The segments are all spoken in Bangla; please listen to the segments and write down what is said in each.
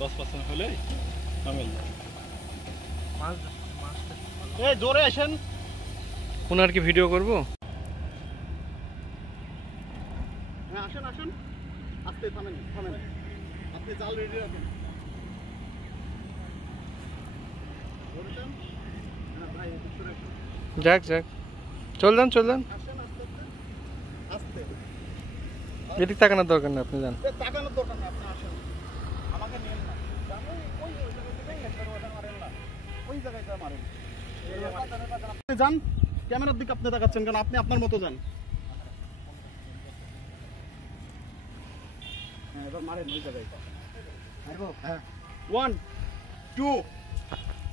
10% হলেই কামেল মাছ এই জোরে আসেন। ওনার কি ভিডিও করব? হ্যাঁ আসেন আসেন, আস্তে থামেন থামেন, আপনি জাল রেডি রাখেন। ধরেছেন? হ্যাঁ ভাই একটু সরে আসুন। যাক যাক, চল যান চল যান, আসেন আস্তে আস্তে আস্তে। এদিক তাকানোর দরকার নেই, আপনি যান। তাকানোর দরকার নেই, আপনি আসেন, আমাকে নিয়েন না। ওই জায়গায় থেকে একবার ওটা মারেন না, ওই জায়গায় যা মারেন। আপনি যান, ক্যামেরার দিকে আপনি তাকাচ্ছেন কেন? আপনি আপনার মতো যান। হ্যাঁ এবার মারেন ওই জায়গায়। মারবো? হ্যাঁ 1 2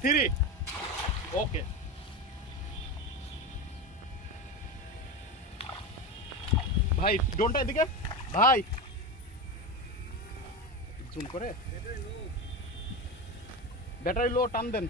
3 ওকে। ভাই ডোনটা এদিকে ভাই, জুম করে ব্যাটারি লো, টান দেন।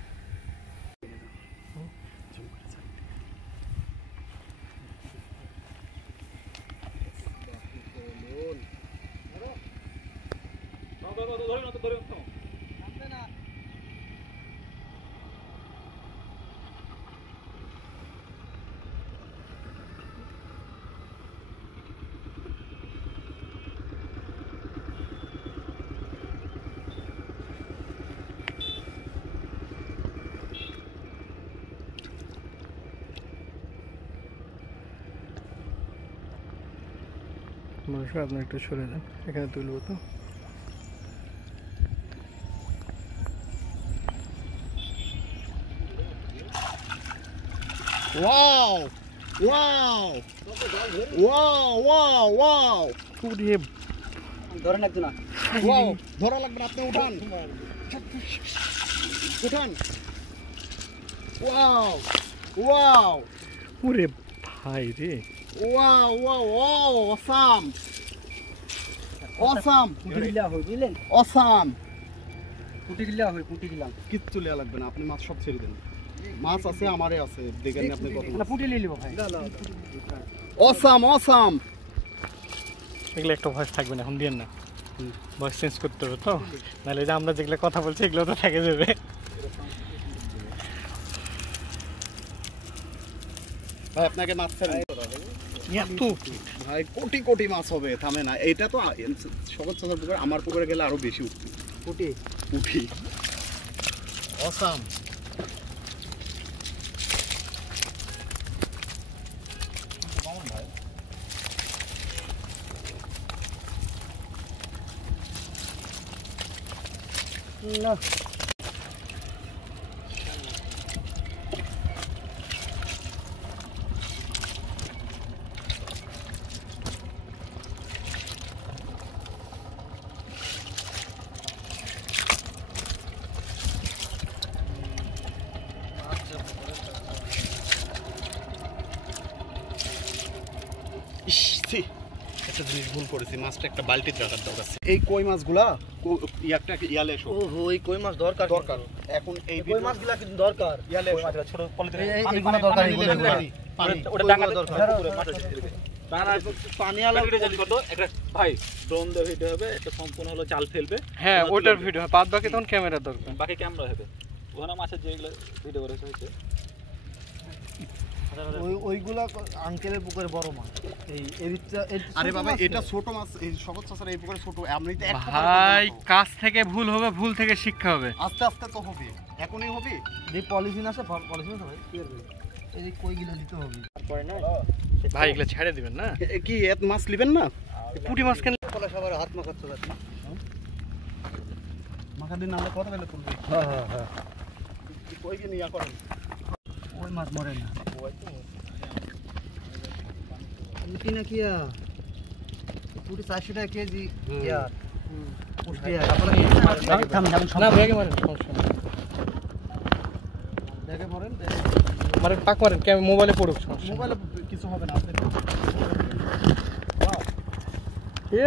মানুষ আপনি একটু সরে যান, এখানে তুলবো তো। Wow wow wow wow wow, পুরিয়ে ধরে রাখতো না। ওয়াও ধরা লাগবে না, আপনি উঠান উঠান। ওয়াও ওয়াও পুরে ভাই রে, wow wow wow, awesome awesome পুটি গিলা হয় বুঝলেন, অসাম। পুটি গিলা হয়, পুটি গিলাম কিচ্ছু লেয়া লাগবে না, আপনি মাছ সব ছেড়ে দেন। মাছ আছে, আমারে আছে, দেখেন আপনি কত না, পুটি লিয়ে লিব ভাই। Awesome awesome. এগুলো একটা ভয়েস থাকবে না, এখন দিয়েন না, ভয়েস চেঞ্জ করতে হবে তো, নাহলে যে আমরা যেগুলো কথা বলছি এগুলো তো থেকে যাবে। ভাই আপনাকে মাছ ছেড়ে এত ভাই কোটি কোটি মাছ হবে, থামে না। এইটা তো সহজ সহজ পুকুর, আমার পুকুরে গেলে আরো বেশি উঠবে। পুটি উঠি অসাম। না একটা জিনিস ভুল করেছি, মাছটা একটা বালতিতে রাখার দরকার ছিল। এই কই মাছগুলা একটা ইয়ালে এসো। ওহো, এই কই মাছ দরকার দরকার এখন এই কই মাছগুলা কিন্তু দরকার। ইয়ালে কই এসো। মাছগুলা ছোট পলিথিনে এই পানি পানি দরকার, পানি এগুলো দিলে এগুলো। পানি ওটা ডাঙ্গা দরকার। পানি আলা একটা ভাই ড্রোন দিয়ে ভিডিও হবে, একটা সম্পূর্ণ হলো জাল ফেলবে, হ্যাঁ ওটার ভিডিও, বাদ বাকি তখন ক্যামেরা দরকার। বাকি ক্যামেরা হবে। ওখানে মাছের যেগুলো ভিডিও করেছে হয়েছে ওইগুলা আঙ্কেলের পুকুরে বড় মাছ। আরে বাবা এটা ছোট মাছ, এই সহজ সহজ এই পুকুরে ছোট, আমরা তো এক ভাই কাজ থেকে ভুল হবে, ভুল থেকে শিক্ষা হবে। আস্তে আস্তে তো হবে, এখনই হবে। যে পলিথিন আছে, পলিথিন আছে ভাই, এই যে কইগুলো দিতে হবে তারপরে না ভাই এগুলো ছেড়ে দিবেন না, কি এত মাছ নেবেন না? পুঁটি মাছ কেন? কলা সবার হাত মাখাচ্ছে যাচ্ছে। মাখা দিন আমরা কথা বলে তুলবে। হ্যাঁ হ্যাঁ হ্যাঁ, কই কি নিয়া করেন? ওই মাছ মরে না। পুঁটি না কি পুঁটি 400 টাকা কেজি ইয়ার পুঁটি থাম না ব্যাগে মারেন, সমস্যা নেই। দেখে মরেন, মারেন পাক মারেন, মোবাইলে পড়ুক, সমস্যা নেই। মোবাইলে কিছু হবে না, আপনি এ